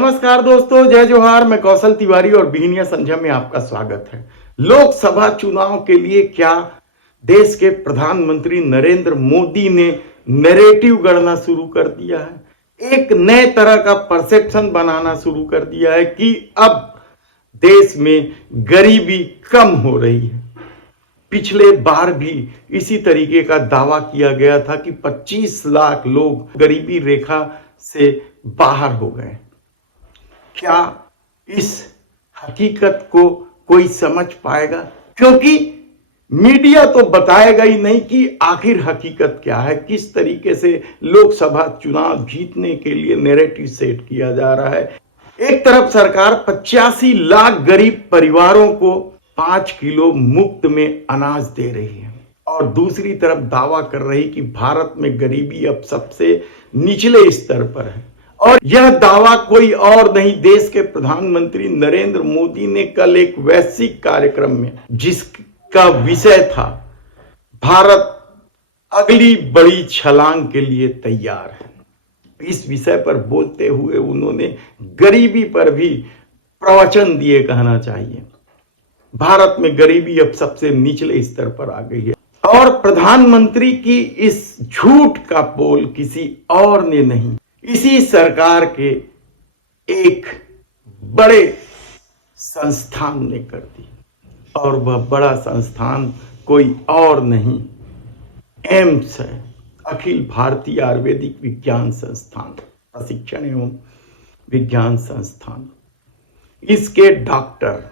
नमस्कार दोस्तों, जय जोहार। मैं कौशल तिवारी और बिहनिया संध्या में आपका स्वागत है। लोकसभा चुनाव के लिए क्या देश के प्रधानमंत्री नरेंद्र मोदी ने नैरेटिव गढ़ना शुरू कर दिया है। एक नए तरह का परसेप्शन बनाना शुरू कर दिया है कि अब देश में गरीबी कम हो रही है। पिछले बार भी इसी तरीके का दावा किया गया था कि 25 लाख लोग गरीबी रेखा से बाहर हो गए। क्या इस हकीकत को कोई समझ पाएगा? क्योंकि मीडिया तो बताएगा ही नहीं कि आखिर हकीकत क्या है, किस तरीके से लोकसभा चुनाव जीतने के लिए नैरेटिव सेट किया जा रहा है। एक तरफ सरकार 85 लाख गरीब परिवारों को 5 किलो मुफ्त में अनाज दे रही है और दूसरी तरफ दावा कर रही कि भारत में गरीबी अब सबसे निचले स्तर पर है। और यह दावा कोई और नहीं, देश के प्रधानमंत्री नरेंद्र मोदी ने कल एक वैश्विक कार्यक्रम में, जिसका विषय था भारत अगली बड़ी छलांग के लिए तैयार है, इस विषय पर बोलते हुए उन्होंने गरीबी पर भी प्रवचन दिए। कहना चाहिए भारत में गरीबी अब सबसे निचले स्तर पर आ गई है और प्रधानमंत्री की इस झूठ का पोल किसी और ने नहीं, इसी सरकार के एक बड़े संस्थान ने कर दी। और वह बड़ा संस्थान कोई और नहीं, एम्स है, अखिल भारतीय आयुर्वेदिक विज्ञान संस्थान, प्रशिक्षण एवं विज्ञान संस्थान। इसके डॉक्टर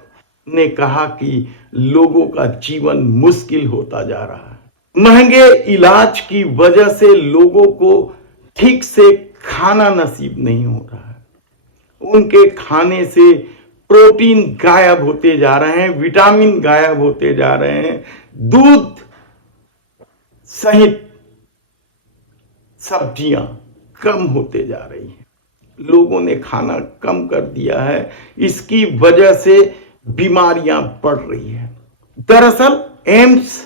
ने कहा कि लोगों का जीवन मुश्किल होता जा रहा है। महंगे इलाज की वजह से लोगों को ठीक से खाना नसीब नहीं हो रहा है। उनके खाने से प्रोटीन गायब होते जा रहे हैं, विटामिन गायब होते जा रहे हैं, दूध सहित सब्जियां कम होते जा रही हैं। लोगों ने खाना कम कर दिया है, इसकी वजह से बीमारियां बढ़ रही है। दरअसल एम्स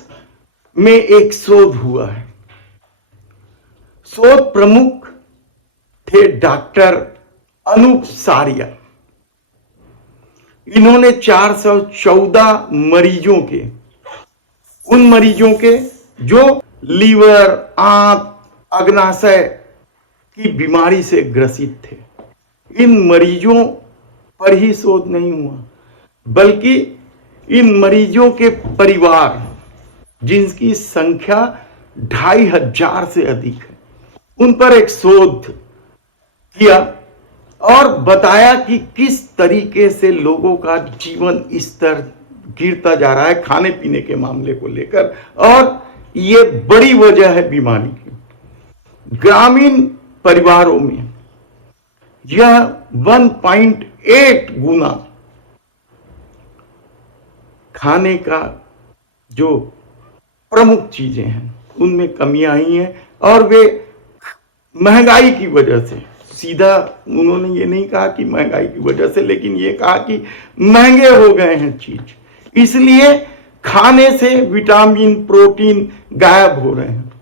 में एक शोध हुआ है। शोध प्रमुख थे डॉक्टर अनूप सारिया। इन्होंने 414 मरीजों के, उन मरीजों के जो लीवर, आंत, अग्नाशय की बीमारी से ग्रसित थे, इन मरीजों पर ही शोध नहीं हुआ, बल्कि इन मरीजों के परिवार, जिनकी संख्या 2500 से अधिक है, उन पर एक शोध किया और बताया कि किस तरीके से लोगों का जीवन स्तर गिरता जा रहा है खाने पीने के मामले को लेकर, और ये बड़ी वजह है बीमारी की। ग्रामीण परिवारों में यह 1.8 गुना खाने का जो प्रमुख चीजें हैं उनमें कमियां आई हैं, और वे महंगाई की वजह से, सीधा उन्होंने ये नहीं कहा कि महंगाई की वजह से, लेकिन ये कहा कि महंगे हो गए हैं चीज, इसलिए खाने से विटामिन, प्रोटीन गायब हो रहे हैं।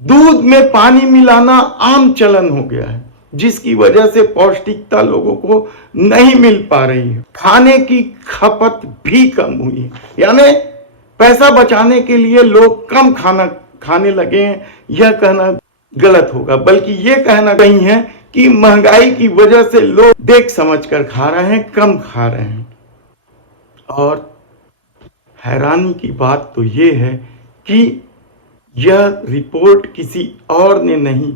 दूध में पानी मिलाना आम चलन हो गया है, जिसकी वजह से पौष्टिकता लोगों को नहीं मिल पा रही है। खाने की खपत भी कम हुई है, यानी पैसा बचाने के लिए लोग कम खाना खाने लगे हैं। यह कहना गलत होगा, बल्कि यह कहना सही है कि महंगाई की वजह से लोग देख समझकर खा रहे हैं, कम खा रहे हैं। और हैरानी की बात तो यह है कि यह रिपोर्ट किसी और ने नहीं,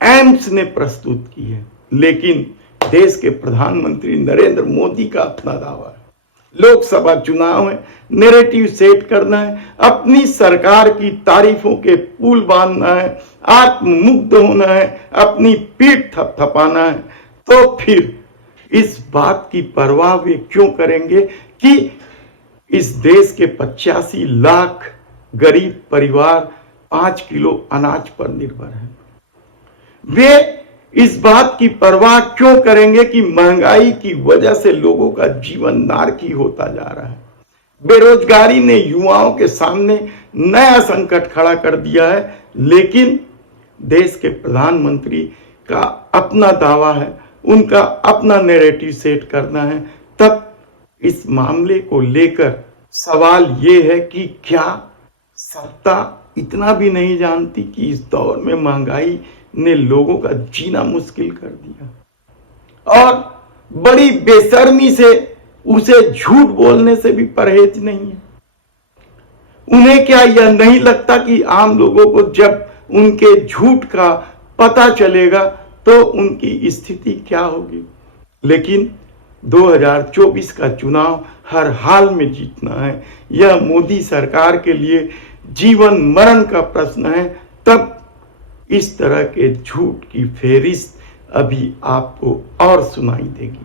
एम्स ने प्रस्तुत की है, लेकिन देश के प्रधानमंत्री नरेंद्र मोदी का अपना दावा है। लोकसभा चुनाव में नैरेटिव सेट करना है, अपनी सरकार की तारीफों के पुल बांधना है, आत्ममुग्ध होना है, अपनी पीठ थपथपाना है, तो फिर इस बात की परवाह वे क्यों करेंगे कि इस देश के 85 लाख गरीब परिवार 5 किलो अनाज पर निर्भर है। वे इस बात की परवाह क्यों करेंगे कि महंगाई की वजह से लोगों का जीवन नारकी होता जा रहा है। बेरोजगारी ने युवाओं के सामने नया संकट खड़ा कर दिया है, लेकिन देश के प्रधानमंत्री का अपना दावा है उनका अपना नैरेटिव सेट करना है, तब इस मामले को लेकर सवाल ये है कि क्या सत्ता इतना भी नहीं जानती कि इस दौर में महंगाई ने लोगों का जीना मुश्किल कर दिया और बड़ी बेशर्मी से उसे झूठ बोलने से भी परहेज नहीं है। उन्हें क्या यह नहीं लगता कि आम लोगों को जब उनके झूठ का पता चलेगा तो उनकी स्थिति क्या होगी। लेकिन 2024 का चुनाव हर हाल में जीतना है, यह मोदी सरकार के लिए जीवन मरण का प्रश्न है। तब इस तरह के झूठ की फेरिस्त अभी आपको और सुनाई देगी।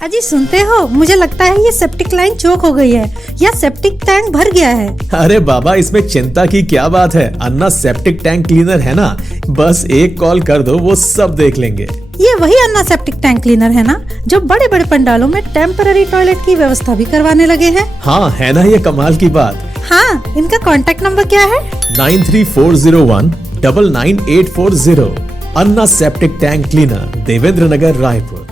अजी सुनते हो, मुझे लगता है ये सेप्टिक लाइन चोक हो गई है या सेप्टिक टैंक भर गया है। अरे बाबा, इसमें चिंता की क्या बात है। अन्ना सेप्टिक टैंक क्लीनर है ना, बस एक कॉल कर दो, वो सब देख लेंगे। ये वही अन्ना सेप्टिक टैंक क्लीनर है ना, जो बड़े बड़े पंडालों में टेम्पररी टॉयलेट की व्यवस्था भी करवाने लगे हैं। हाँ, है ना ये कमाल की बात। हाँ, इनका कॉन्टेक्ट नंबर क्या है? 9340199840। अन्ना सेप्टिक टैंक क्लीनर, देवेंद्र नगर, रायपुर।